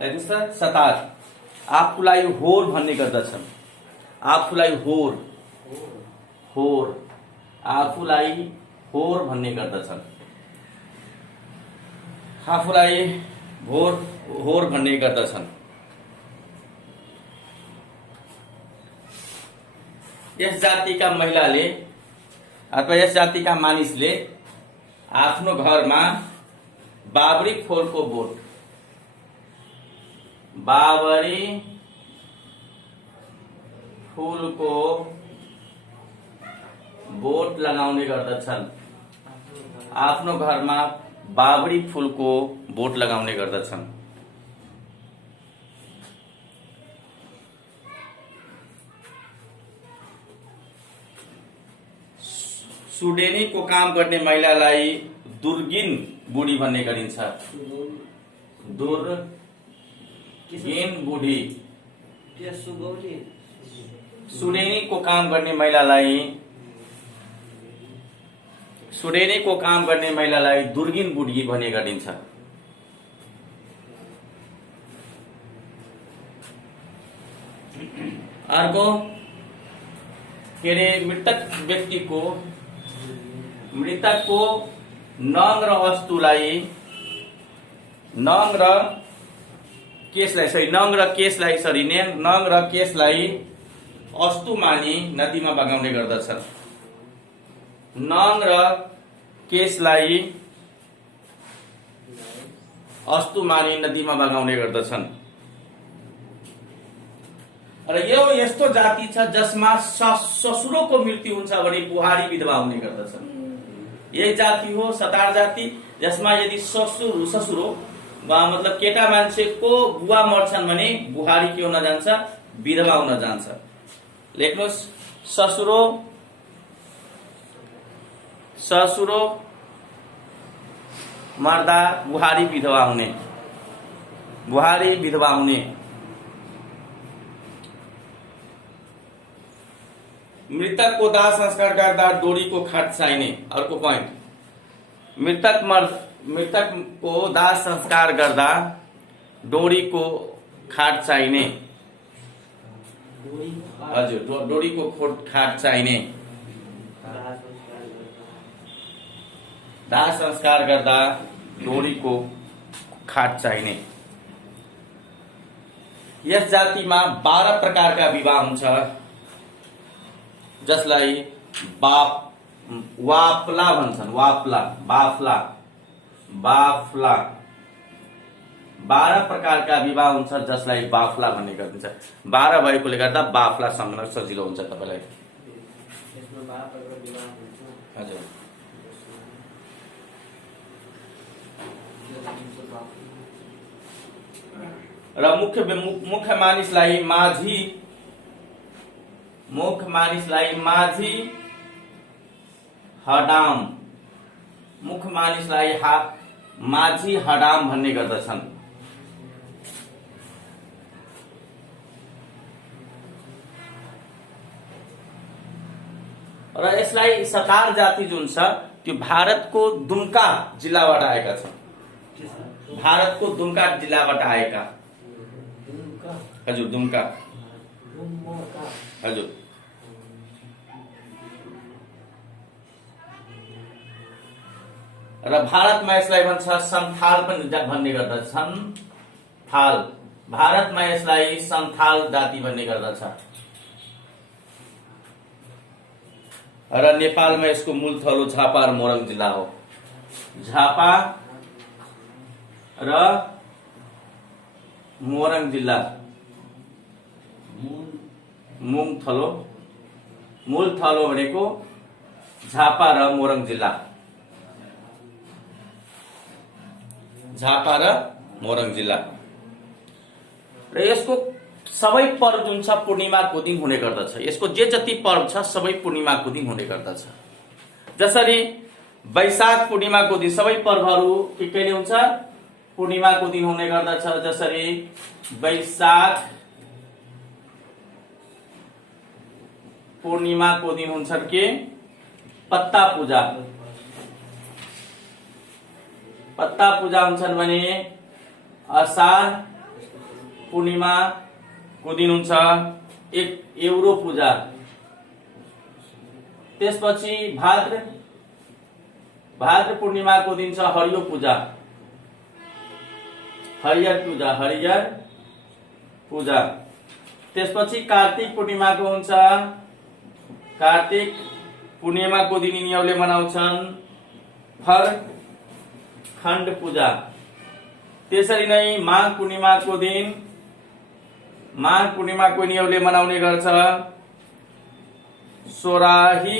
हेर्नुस् त 27 आफूलाई होर भन्ने गर्दछन्। आफूलाई होर होर आफूलाई होर भन्ने गर्दछन्। आफूलाई होर भन्ने गर्दछन्। यस जातिका महिलाले अथवा यस जातिका मानिसले आफ्नो घरमा बाबरी फूलको बोट बाबरी फूलको बोट लगाउने गर्दछन्। आफ्नो घरमा बाबरी फूलको बोट लगाउने गर्दछन्। सुडेनीको काम गर्ने महिलालाई दुर्गिन बुढी भन्ने गरिन्छ। दुर्गिन बुढी। सुडेनीको काम गर्ने महिलालाई दुर्गिन बुढी भन्ने गरिन्छ। अर्को के अरे मृतकको नङ र वस्तुलाई नङ र केसलाई अस्तु मानी नदीमा बगाउने गर्दछन्। नङ र केसलाई अस्तु मानी नदीमा बगाउने गर्दछन्। र यो यस्तो जाति छ जसमा ससुरोको मृत्यु हुन्छ भने बुहारी विधवा हुने गर्दछन्। यही जाति हो सतार जाति, जसमा यदि ससुरो मतलब केटा मान्छेको बुवा मर्छन् भने बुहारी के हुन जान्छ, विधवा हुन जान्छ। लेख्नुस् ससुरो मर्दा बुहारी विधवा हुने। मृतकको दाह संस्कार गर्दा डोरीको खाट चाहिने। अर्को पोइन्ट, मृतकको दाह संस्कार गर्दा डोरीको खाट चाहिने। हजुर, डोरीको खाट चाहिने। दाह संस्कार गर्दा डोरीको खाट चाहिने। यस जातिमा 12 प्रकारका विवाह हुन्छ, जसलाई वाफ्ला भन्छन्। बाफ्ला 12 प्रकारका विवाह हुन्छ, जसलाई बाफ्ला भन्ने गरिन्छ। 12 भएकोले गर्दा बाफ्ला सम्झन सजिलो हुन्छ तपाईलाई। हजुर, र मुख्य मानिसलाई माझी हडाम माझी हडाम भन्ने गर्दछन्। र यसलाई सतार जाति जुन छ त्यो भारतको दुम्का जिल्लाबाट आएका छन्। भारतको दुम्का जिल्लाबाट आएका। हजुर, दुम्का। हजुर, र भारतमा यसलाई भन्छ सन्थाल पनि भन्ने गर्दछन्। भारतमा यसलाई सन्थाल जाति भन्ने गर्दछ। र नेपालमा यसको मूल थलो झापा र मोरङ जिल्ला हो। झापा र मोरङ जिल्ला। मूल थलो भनेको झापा र मोरङ जिल्ला। झापा र मोरङ जिल्ला। र यसको सबै पर्व जुन छ पूर्णिमाको दिन हुने गर्दछ। यसको जे जति पर्व छ सबै पूर्णिमाको दिन हुने गर्दछ। जसरी वैशाख पूर्णिमाको दिन सबै पर्वहरू के कहिले हुन्छ, पूर्णिमाको दिन हुने गर्दछ। जसरी वैशाख पूर्णिमाको दिन हुन्छन् के पत्ता पूजा हुन्छन् भने असार पूर्णिमाको दिन हुन्छ एक एउरो पूजा। त्यसपछि भाद्र पूर्णिमाको दिन छ हरियो पूजा, हरियर पूजा। त्यसपछि कार्तिक पूर्णिमाको हुन्छ, कार्तिक पूर्णिमाको दिन यिनीहरूले मनाउँछन् खण्ड पूजा। त्यसरी नै माघ पूर्णिमाको यिनीहरूले मनाउने गर्छ सोराही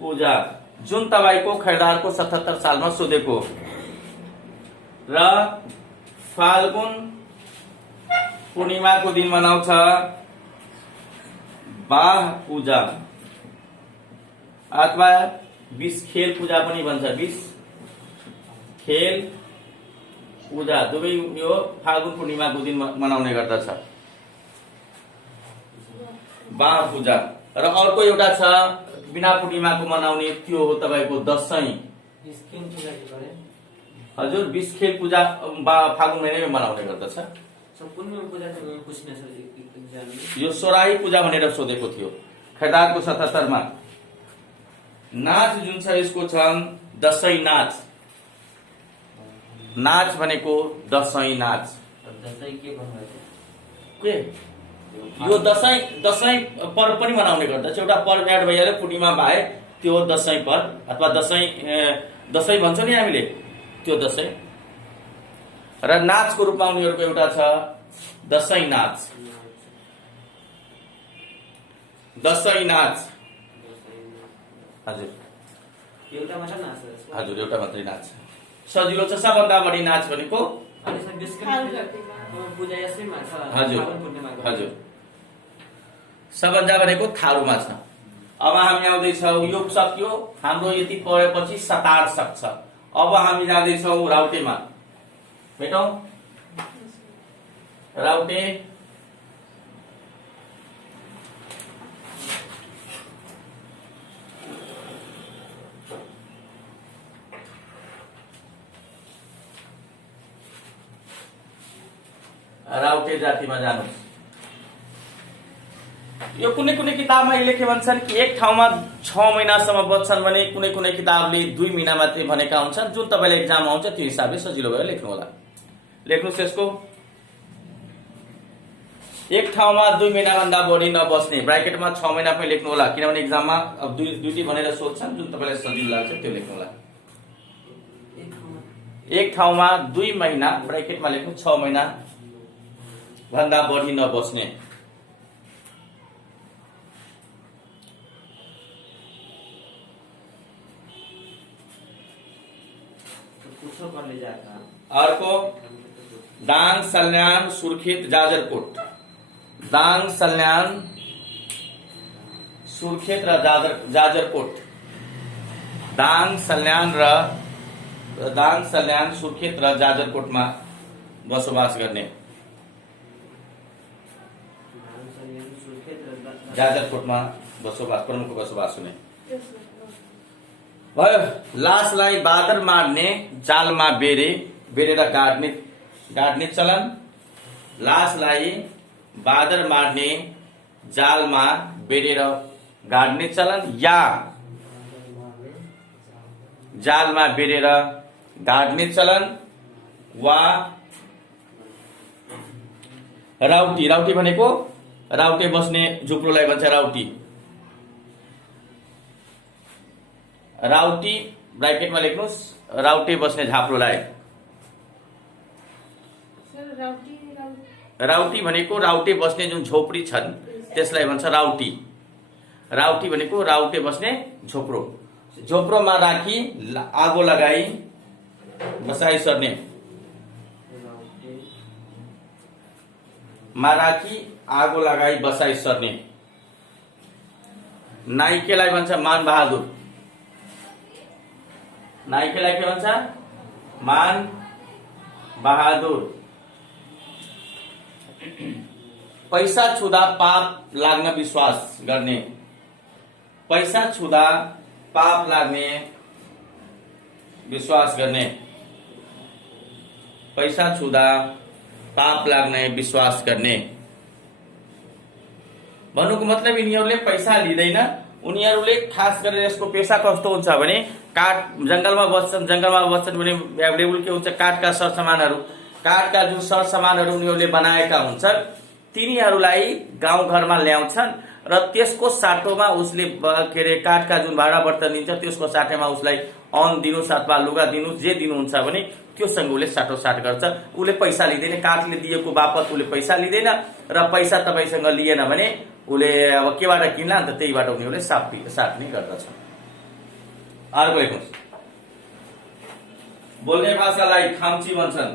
पूजा, जुन तपाईको खैरदारको 77 सालमा सोधेको। र फाल्गुन पूर्णिमाको दिन मनाउँछ बाह पूजा अथवा विष खेल पूजा पनि भन्छ। विष खेल पूजा दुवै यो फाल्गुन पूर्णिमाको दिन मनाउने गर्दछ बाह पूजा। र अर्को एउटा छ बिना पूर्णिमाको मनाउने, त्यो हो तपाईको दशैं। हजुर, विष खेल पूजा फाल्गुन महिनामै मनाउने गर्दछ। यो सोराही पूजा भनेर सोधेको थियो खैरदारको 77 मा। नाच जुन छ यसको छन् दशैं नाच। नाच भनेको दशैं नाच। के यो दशैं पर्व पनि मनाउने गर्दछ। एउटा पर्व एड भइहाल्यो पूर्णिमा बाहेक, त्यो दशैं पर्व अथवा दशैं भन्छौँ नि हामीले, त्यो दशैं। र नाचको रूपमा उनीहरूको एउटा छ दशैं नाच। दशैं नाच हजुर एउटा मात्रै नाच। सजिलो छ सबभन्दा बढी नाच भनेको। हजुर, सबभन्दा भनेको थारूमा छ। अब हामी आउँदैछौँ, यो सक्यो हाम्रो, यति पढेपछि सतार सक्छ। अब हामी जाँदैछौँ राउटेमा। भेटौँ राउटे। राउटे जातिमा जानुहोस्। यो कुनै कुनै किताबमा लेखे भन्छन् कि एक ठाउँमा 6 महिनासम्म बस्छन् भने कुनै कुनै किताबले 2 महिना मात्रै भनेका हुन्छन्। जुन तपाईलाई एक्जाम आउँछ त्यो हिसाबले सजिलो भयो लेख्नु होला। लेख्नुस् यसको। एक ठाउँमा 2 महिना भन्दा बढी नबस्ने, ब्राकेटमा 6 महिना पनि लेख्नु होला, किनभने एक्जाममा अब दुई भनेर सोध्छन्। जुन तपाईलाई सजिलो लाग्छ त्यो लेख्नु होला। एक ठाउँमा 2 महिना, ब्राकेटमा लेख्नु 6 महिना भन्दा बढी नबस्ने। अर्को दाङ, सल्यान, सुर्खेत, जाजरकोट। दाङ, सल्यान, सुर्खेत र जाजरकोट। दाङ, सल्यान, सुर्खेत र जाजरकोटमा बसोबास गर्ने। जाजरकोटमा प्रमुख बसोबास हुने भयो। लासलाई बादर मार्ने, जालमा बेरेर गाड्ने चलन। लासलाई बादर मार्ने, जालमा बेरेर गाड्ने चलन, या जालमा बेरेर गाड्ने चलन, वा राउटी भनेको राउटे बस्ने झुप्रोलाई भन्छ राउटी। राउटी ब्राकेटमा लेख्नुस्, राउटे बस्ने झाप्रोलाई। राउटी भनेको राउटे बस्ने जुन झोपडी छन् त्यसलाई भन्छ राउटी। राउटी भनेको राउटे बस्ने झोप्रो। झोप्रोमा राखी आगो लगाई बसाई सर्ने। मा राखी आगो लगाई बसाई सर्ने। नाइकेलाई भन्छ मान बहादुर। नाइकेलाई के भन्छ? मान बहादुर। पैसा छुँदा पाप लाग्न विश्वास गर्ने। पैसा छुँदा पाप लाग्ने विश्वास गर्ने। पैसा छुँदा पाप लाग्ने, विश्वास गर्ने। भन्नुको मतलब यिनीहरूले पैसा लिँदैन। उनीहरूले खास गरेर यसको पेसा कस्तो हुन्छ भने काठ जंगलमा बस्छन् भने एभाइलेबल के हुन्छ, काठका सरसामानहरू, काठका जुन सरसामानहरू उनीहरूले बनाएका हुन्छन् तिनीहरूलाई गाउँघरमा ल्याउँछन् र त्यसको साटोमा उसले के अरे काठका जुन भाडा बर्तन दिन्छ त्यसको साटोमा उसलाई अन्न दिनुहोस् अथवा लुगा दिनुहोस्, जे दिनुहुन्छ भने त्योसँग उसले साटोसाट गर्छ। उसले पैसा लिँदैन, काठले दिएको बापत उसले पैसा लिँदैन र पैसा तपाईँसँग लिएन भने उसले अब केबाट किन्ला अन्त त्यहीबाट उनीहरूले साट्ने गर्दछ। अर्को हेर्नुहोस्, बोल्ने भाषालाई खाम्ची भन्छन्।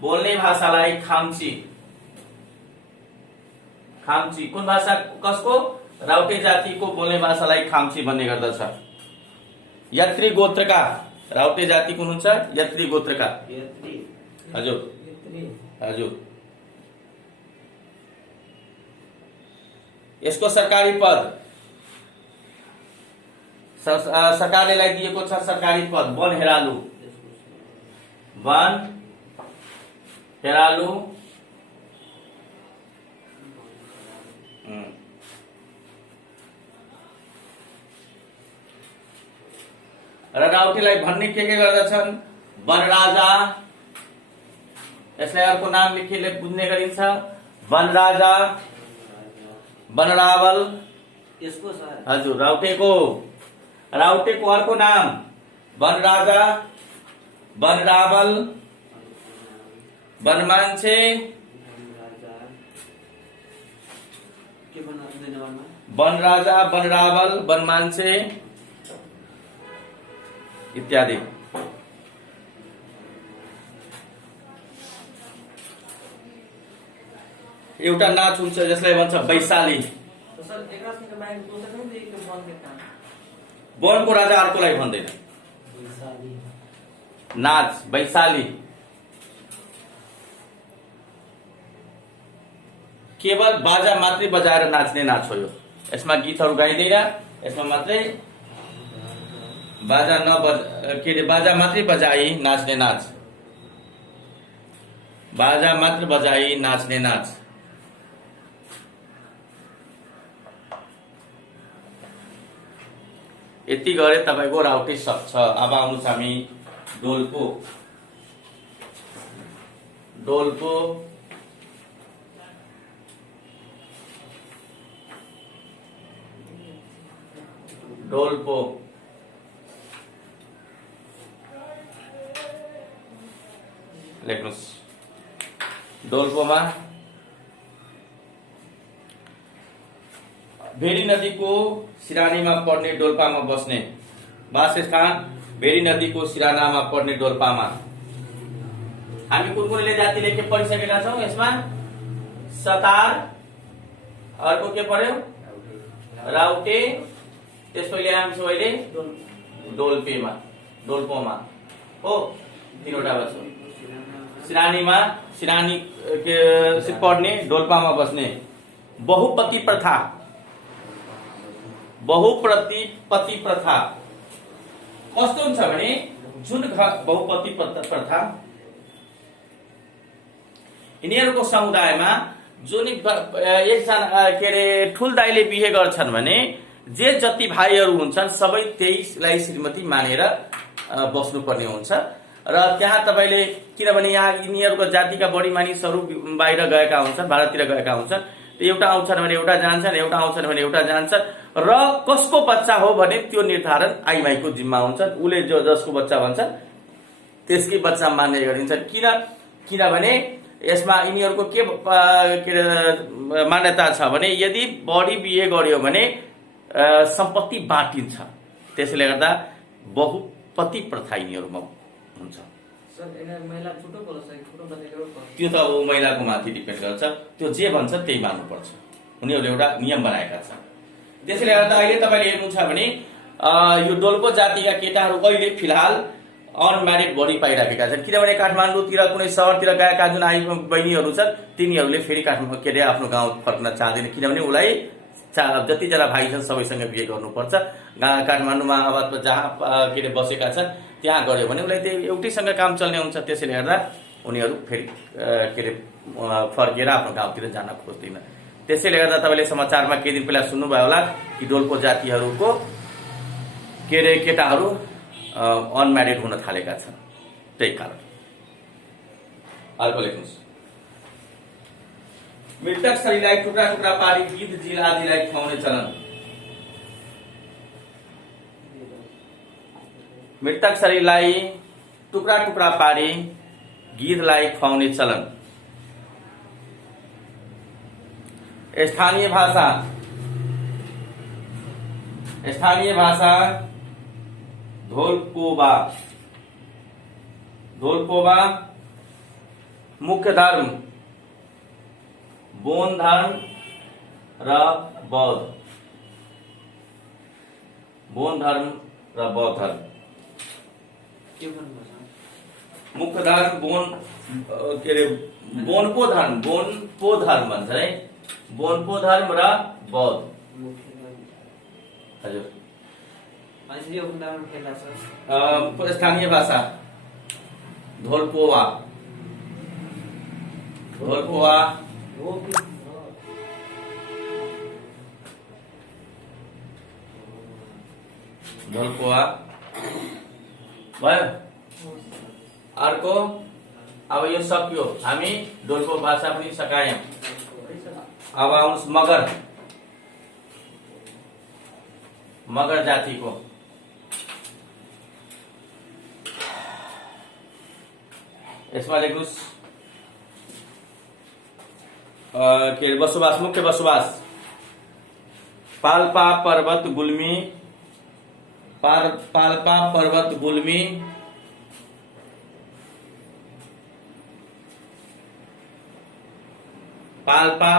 बोल्ने भाषालाई खाम्ची। खाम्ची कुन भाषा कसको? राउटे जातिको बोल्ने भाषालाई खाम्ची भन्ने गर्दछ। यत्री गोत्रका, राउटे जाति कुन हुन्छ? यत्री गोत्रका। हजुर हजुर। यसको सरकारी पद, सरकारले लाई दिएको छ सरकारी पद वन हेरालु। वन हेरालु र राउटेलाई भन्ने के गर्दछन्? वनराजा। यसलाई अर्को नाम लेखेर बुझ्ने गरिन्छ, वनराजा, वनरावल। यसको हजुर राउटेको अर्को नाम वनराजा, वनरावल, वनमान्छे, वनराजा, वनरावल, वनमान्छे इत्यादि। एउटा नाच हुन्छ जसलाई भन्छ वैशाली। वनको राजा अर्कोलाई भन्दैन। नाच वैशाली केवल बाजा मात्रै बजाएर नाच्ने नाच हो यो। यसमा गीतहरू गाइदैन, यसमा मात्रै बाजा मात्रै बजाई नाच्ने नाच। बाजा मात्र बजाई नाच्ने नाच। यति गरे तपाईको राउटे सक्छ। अब आउनुहोस् हामी डोल्पो। डोल्पो डोल्पो लेख्नुहोस्। डोल्पोमा भेरी नदीको सिरानीमा पर्ने डोल्पामा बस्ने। वासस्थान भेरी नदीको सिरानामा पर्ने डोल्पामा। हामी कुन कुन जाति लेखे पढिसकेका छौं यसमा? सतार, अर्को के पर्यो? राउटे, त्यसपछि हामी सबैले डोल्पेमा, डोल्पोमा हो तीनवटा बस्यो। सिरानीमा सिरानी के पढ्ने, डोल्पामा बस्ने। बहुपति प्रथा, बहुपति प्रथा कस्तो हुन्छ भने जुन बहुपति प्रथा यिनीहरूको समुदायमा जुन एकजना के अरे ठुल दाइले बिहे गर्छन् भने जे जति भाइहरू हुन्छन् सबै त्यहीलाई श्रीमती मानेर बस्नुपर्ने हुन्छ। र त्यहाँ तपाईले किनभने यहाँ यिनीहरूको जातिका बढी मानिसहरू बाहिर गएका हुन्छन्, भारततिर गएका हुन्छन्। एउटा आउँछन् भने एउटा जान्छन्, एउटा आउँछन् भने एउटा जान्छन् र कसको बच्चा हो भने त्यो निर्धारण आइमाईको जिम्मा हुन्छ। उले जसको बच्चा भन्छ त्यसकै बच्चा मान्ने गरिन्छ। किनभने यसमा यिनीहरूको के मान्यता छ भने यदि बढी बिहे गर्यो भने सम्पत्ति बाँटिन्छ। त्यसैले गर्दा बहुपति प्रथा यिनीहरूमा हुन्छ। त्यो त अब महिलाको माथि डिपेन्ड गर्छ। त्यो जे भन्छ त्यही मान्नुपर्छ। उनीहरूले एउटा नियम बनाएका छन्। त्यसैले गर्दा अहिले तपाईले हेर्नुहुन्छ भने यो डोल्पो जातिका केटाहरू अहिले फिलहाल अनम्यारिड बढी पाइराखेका छन्। किनभने काठमाडौँतिर कुनै सहरतिर गएका जुन आइ बहिनीहरू छन् तिनीहरूले फेरि काठमाडौँ के अरे आफ्नो गाउँ फर्कन चाहँदैन। किनभने उसलाई जतिजना भाइ छन् सबैसँग बिहे गर्नुपर्छ। काठमाडौँमा अब जहाँ के अरे बसेका छन् त्यहाँ गर्यो भने उसलाई त्यो एउटैसँग काम चल्ने हुन्छ। त्यसैले गर्दा उनीहरू फेरि के अरे फर्केर आफ्नो गाउँतिर जान खोज्दैन। त्यसैले गर्दा तपाईँले समाचारमा केही दिन पहिला सुन्नुभयो होला कि डोल्पो जातिहरूको के अरे केटाहरू अनम्यारिड हुन थालेका छन्। त्यही कारण अर्को लेख्नुहोस्, मृतक शरीरलाई टुक्रा टुक्रा पारी गिद्ध जिल आदिलाई खुवाउने चलन। मृतक शरीरलाई टुक्रा टुक्रा पारी गिद्धलाई खुवाउने चलन। स्थानीय भाषा धोलपोबा। मुख्य धर्म बोन धर्म र बौद्ध। मुख्य धर्म के अरे बोनको धर्म भन्छ है, बोनको धर्म र बौद्ध। हजुर स्थानीय भाषा धोलपोवा। भयो। अर्को अब यो सक्यो, हामी डोल्पो भाषा पनि सकायौं। अब आउनुहोस् मगर जातिको। यसमा लेख्नुहोस् के बसोबास, मुख्य बसोबास पाल्पा पर्वत गुल्मी। पाल्पा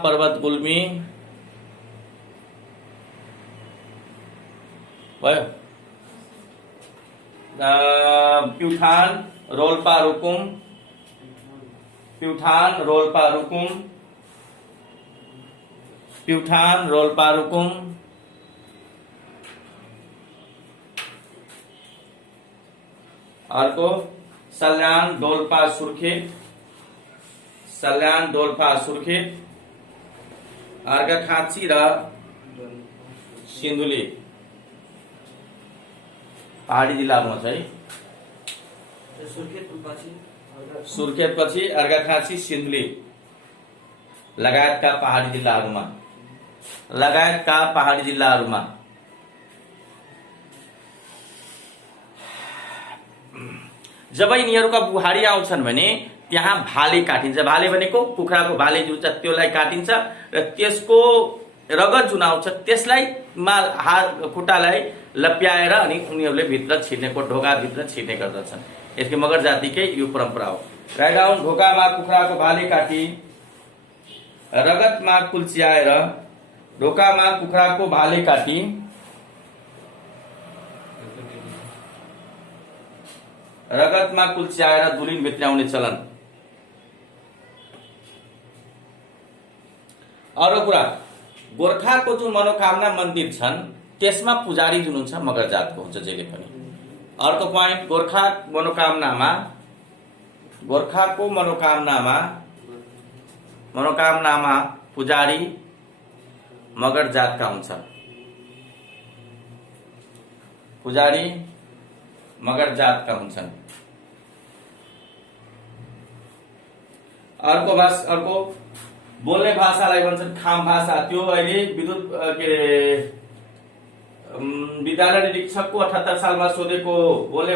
पर्वत गुल्मी भयो। प्युठान रोल्पा रुकुम। अर्को सल्यान डोल्पा सुर्खेत। अर्घाखाँची र सिन्धुली पहाडी जिल्लाहरूमा छ है। सुर्खेत पछि अर्घाखाँची, सिन्धुली लगायतका पहाडी जिल्लाहरूमा जब यिनीहरूका बुहारी आउँछन् भने त्यहाँ भाले काटिन्छ। भाले भनेको कुखुराको भाले जुन छ त्यसलाई काटिन्छ र त्यसको रगत जुन आउँछ त्यसलाई खुट्टालाई लप्याएर अनि उनीहरूले भित्र छिर्नेको ढोका भित्र छिर्ने गर्दछन्। यसको मगर जातिकै यो परम्परा हो। राइट डाउन, ढोकामा कुखुराको भाले काटी रगतमा कुल्च्याएर, ढोकामा कुखुराको भाले काटी रगतमा कुल्च्याएर दुलिन भित्राउने चलन। अरू कुरा, गोर्खाको जुन मनोकामना मन्दिर छन् त्यसमा पुजारी जुन हुन्छ मगर जातको हुन्छ जहिले पनि। अर्को पोइन्ट, गोर्खाको मनोकामनामा पुजारी मगर जातका हुन्छ। अर्को बोल्ने भाषालाई भन्छन् खाम भाषा। त्यो अहिले विद्युत के अरे विद्यालय निरीक्षकको 78 सालमा सोधेको बोल्ने